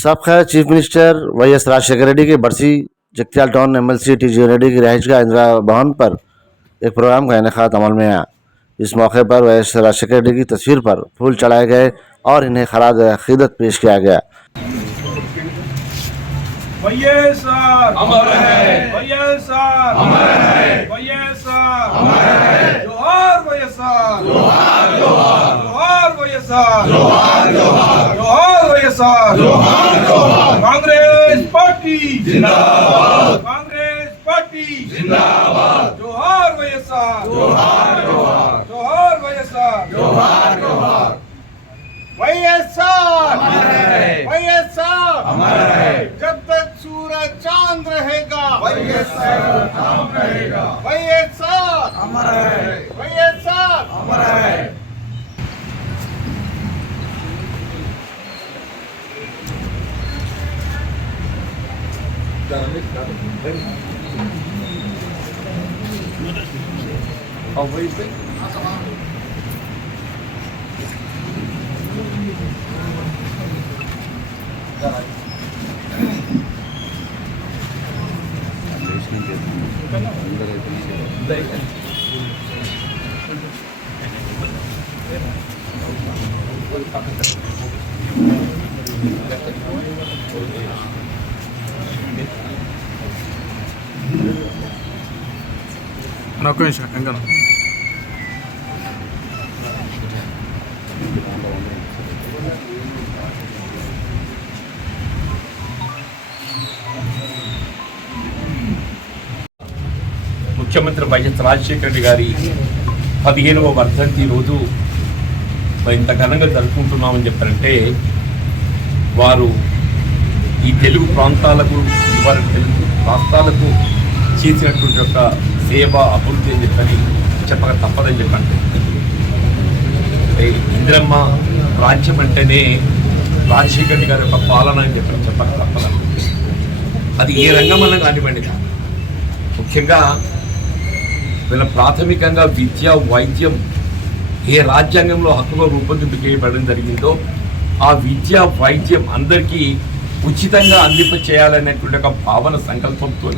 सब खैर chief minister YS Rajashekar Reddy के बरसी Jagtial town MLC TG Reddy की रिहाइशगाह इंदिरा भवन पर एक प्रोग्राम का इनेकाद अमल में आया। इस मौके पर वाईएस राजशेखर रेड्डी की तस्वीर पर फूल चढ़ाए गए और इन्हें खराज अकीदत पेश किया गया। वाईएसआर अमर है, वाईएसआर अमर है, वाईएसआर अमर है, जोहार वाईएसआर, जोहार जोहार, जोहार वाईएसआर, जोहार जोहार, जोहार वाईएसआर, जोहार जोहार। कांग्रेस पार्टी जिंदाबाद, कांग्रेस पार्टी जिंदाबाद, जोहार वाईएसआर, जोहार जोहार, जोहार वाईएसआर, जोहार जोहार। वाईएसआर अमर है, वाईएसआर अमर है, जब तक सूरज चांद रहेगा वाईएसआर काम रहेगा, वाईएसआर अमर है, वाईएसआर अमर है। ఒక్క నిమిషం ఇంకా ముఖ్యమంత్రి వైఎస్ రాజశేఖర రెడ్డి గారి 15వ వర్ధంతి రోజు ఇంత ఘనంగా జరుపుకుంటున్నామని చెప్పారంటే వారు ఈ తెలుగు ప్రాంతాలకు వారి తెలుగు రాష్ట్రాలకు చేసినటువంటి ఒక సేవ అభివృద్ధి అని చెప్పని చెప్పక తప్పదని చెప్పండి. ఇందిరమ్మ రాజ్యం అంటేనే రాజశేఖర రెడ్డి గారి యొక్క పాలన అని చెప్పక తప్పదండి. అది ఏ రంగమన్నా కానివ్వండి. ముఖ్యంగా వీళ్ళ ప్రాథమికంగా విద్య వైద్యం ఏ రాజ్యాంగంలో హక్కుగా రూపొందింపజేయబడడం జరిగిందో ఆ విద్య వైద్యం అందరికీ ఉచితంగా అందింప చేయాలనేటువంటి ఒక భావన సంకల్పంతో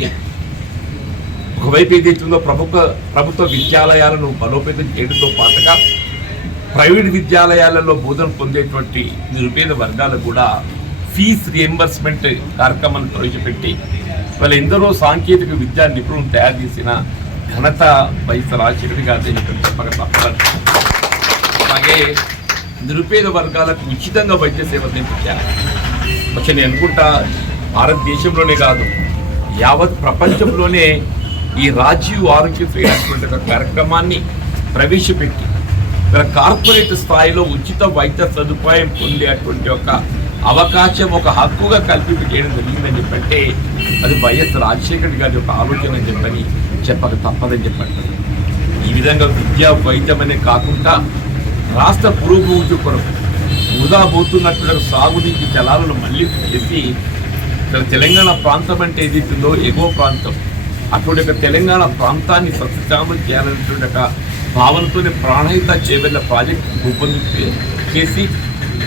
ఒకవైపు ఏదైతుందో ప్రభుత్వ విద్యాలయాలను బలోపేతం చేయడంతో పాటుగా ప్రైవేట్ విద్యాలయాలలో బోధన పొందేటువంటి నిరుపేద వర్గాలకు కూడా ఫీజు రియంబర్స్మెంట్ కార్యక్రమాన్ని ప్రవేశపెట్టి వాళ్ళ ఎందరో సాంకేతిక విద్యా నిపుణులను తయారు చేసిన ఘనత వైఎస్ రాజశేఖర గారి చెప్పక తప్పదు. అలాగే నిరుపేద వర్గాలకు ఉచితంగా వైద్య సేవలు అందించారు. వచ్చి నేను అనుకుంటా భారతదేశంలోనే కాదు యావత్ ప్రపంచంలోనే ఈ రాజీవ్ ఆరోగ్యశ్రీ అనేటువంటి ఒక కార్యక్రమాన్ని ప్రవేశపెట్టి కార్పొరేట్ స్థాయిలో ఉచిత వైద్య సదుపాయం పొందేటువంటి ఒక అవకాశం ఒక హక్కుగా కల్పించి చేయడం జరిగిందని చెప్పంటే అది వైఎస్ రాజశేఖర గారి యొక్క ఆలోచన అని చెప్పని చెప్పక తప్పదని చెప్పండి. ఈ విధంగా విద్యా వైద్యం అనే కాకుండా రాష్ట్ర పురోభివృద్ధి కొరకు వృధా పోతున్నటువంటి సాగునీటి జలాలను మళ్ళీ చేసి తెలంగాణ ప్రాంతం అంటే ఏదైతుందో ఎగువ ప్రాంతం అటువంటి తెలంగాణ ప్రాంతాన్ని సస్యశ్యామలం చేయాలనేటువంటి ఒక భావనతోనే ప్రాణహిత చేవెళ్ల ప్రాజెక్టు రూపొందించి చేసి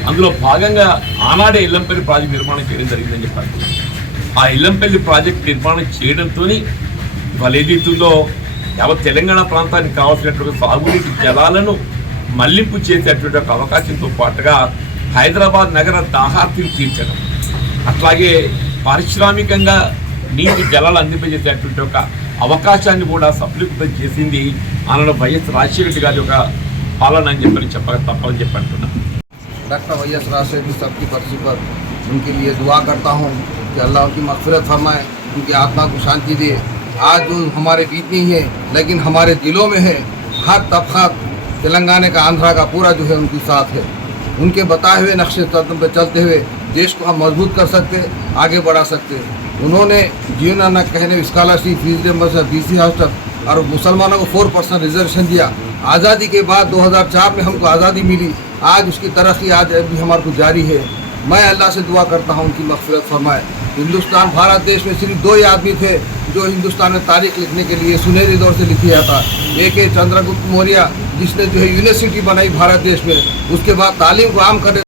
అందులో భాగంగా ఆనాడే ఇల్లంపల్లి ప్రాజెక్టు నిర్మాణం చేయడం జరిగిందని చెప్పారు. ఆ ఇల్లంపల్లి ప్రాజెక్టు నిర్మాణం చేయడంతో ఇవాళ ఏదైతుందో యావత్ తెలంగాణ ప్రాంతానికి కావాల్సినటువంటి సాగునీటి జలాలను మళ్లింపు చేసేటువంటి ఒక అవకాశంతో పాటుగా హైదరాబాద్ నగర దాహార్తిని తీర్చడం అట్లాగే పారిశ్రామికంగా నీటి జలాలు అందింపజేసేటువంటి ఒక అవకాశాన్ని కూడా సఫలీకృతం చేసింది ఆనాడు వైఎస్ రాజశేఖర గారి యొక్క పాలన అని చెప్పని చెప్పక తప్పని చెప్పి అంటున్నాను. डॉक्टर वाईएस राजशेखर साहब की बरसी पर उनके लिए दुआ करता हूँ कि अल्लाह उनकी मग़फ़िरत फरमाए, उनकी आत्मा को शांति दे। आज जो हमारे बीच नहीं है लेकिन हमारे दिलों में है। हर तबका तेलंगाना का आंध्रा का पूरा जो है उनके साथ है। उनके बताए हुए नक्शे कदम पर चलते हुए देश को हम मजबूत कर सकते, आगे बढ़ा सकते। उन्होंने जीवन न कहने स्कॉलरशिप फीस रियंबर्समेंट BC हॉस्टल और मुसलमानों को 4% रिजर्वेशन दिया। आज़ादी के बाद 2004 में हमको आज़ादी मिली, आज उसकी तरक्की आज भी हमारे को जारी है। मैं अल्लाह से दुआ करता हूँ उनकी मग़फ़िरत फरमाए। हिंदुस्तान भारत देश में सिर्फ 2 ही आदमी थे जो हिंदुस्तान में तारीख लिखने के लिए सुनहरे दौर से लिखी जाता। एक है चंद्रगुप्त मौर्य जिसने जो है यूनिवर्सिटी बनाई भारत देश में, उसके बाद तालीम को आम करने